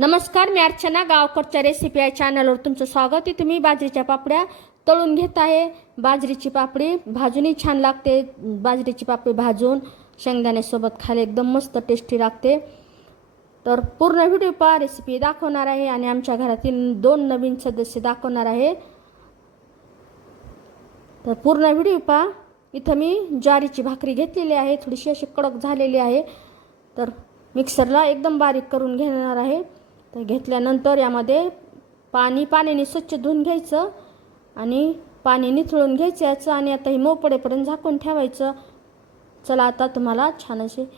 नमस्कार मी अर्चना गावकडच्या रेसिपी या चॅनलवर तुमचं स्वागत. आहे तुम्ही बाजरीच्या पापड्या तळून घेत आहे. बाजरीची पापडी भाजूनही छान लागते. बाजरीची पापडी भाजून शेंगदाण्यासोबत खायला एकदम मस्त टेस्टी लागते. तर पूर्ण व्हिडिओ पहा रेसिपी दाखवणार आहे आणि आमच्या घरातील दोन नवीन सदस्य दाखवणार आहे. तर पूर्ण व्हिडिओ पहा. इथं मी ज्वारीची भाकरी घेतलेली आहे. थोडीशी अशी कडक झालेली आहे. तर मिक्सरला एकदम बारीक करून घेणार आहे. तर घेतल्यानंतर यामध्ये पाणी पाण्याने स्वच्छ धुवून घ्यायचं आणि पाणी निथळून घ्यायचं याचं आणि आता हे मऊ झाकून ठेवायचं. चला आता तुम्हाला छान असे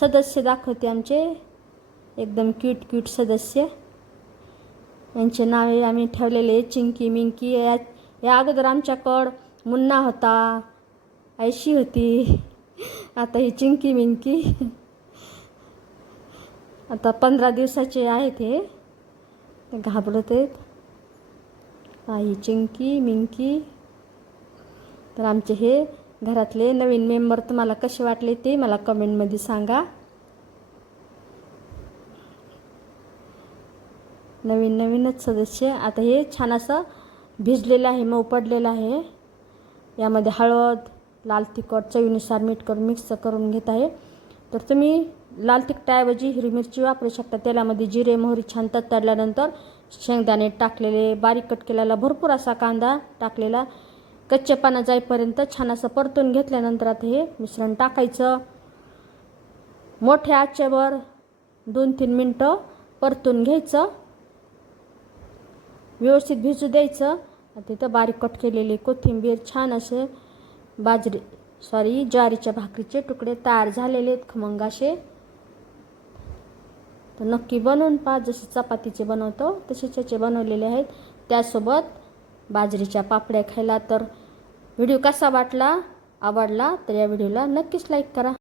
सदस्य दाखवते आमचे. एकदम क्यूट क्यूट सदस्य. यांचे नावे आम्ही ठेवलेले चिंकी मिंकी. या या अगोदर आमच्याकडं मुन्ना होता ऐशी होती. आता ही चिंकी मिंकी. आता पंधरा दिवसाचे आहेत हे. घाबरत आहेत. आई चिंकी मिंकी. तर आमचे हे घरातले नवीन मेंबर तुम्हाला कसे वाटले ते मला कमेंटमध्ये सांगा. नवीन नवीनच सदस्य. आता हे छान असं भिजलेलं आहे मऊ पडलेलं आहे. यामध्ये हळद लाल तिखट चवीनुसार मीठ करून मिक्स करून घेत आहे. तर तुम्ही लाल तिखटाऐवजी हिरवी मिरची वापरू शकता. तेलामध्ये जिरे मोहरी छान तडल्यानंतर शेंगदाणे टाकलेले बारीक कट केलेला भरपूर असा कांदा टाकलेला कच्चेपणा जाईपर्यंत छान असं परतून घेतल्यानंतर आता हे मिश्रण टाकायचं. मोठ्या आचेवर दोन तीन मिनटं परतून घ्यायचं. व्यवस्थित भिजू द्यायचं. तिथं बारीक कट केलेली कोथिंबीर छान असे बाजरी सॉरी ज्वारीच्या भाकरीचे तुकडे तयार झालेले आहेत खमंगाशे तर नक्की बनवून पहा जसे चपातीचे बनवतो तसे त्याचे बनवलेले आहेत. त्यासोबत बाजरीच्या पापड्या खायला तर व्हिडिओ कसा वाटला आवडला तर या व्हिडिओला नक्कीच लाईक करा.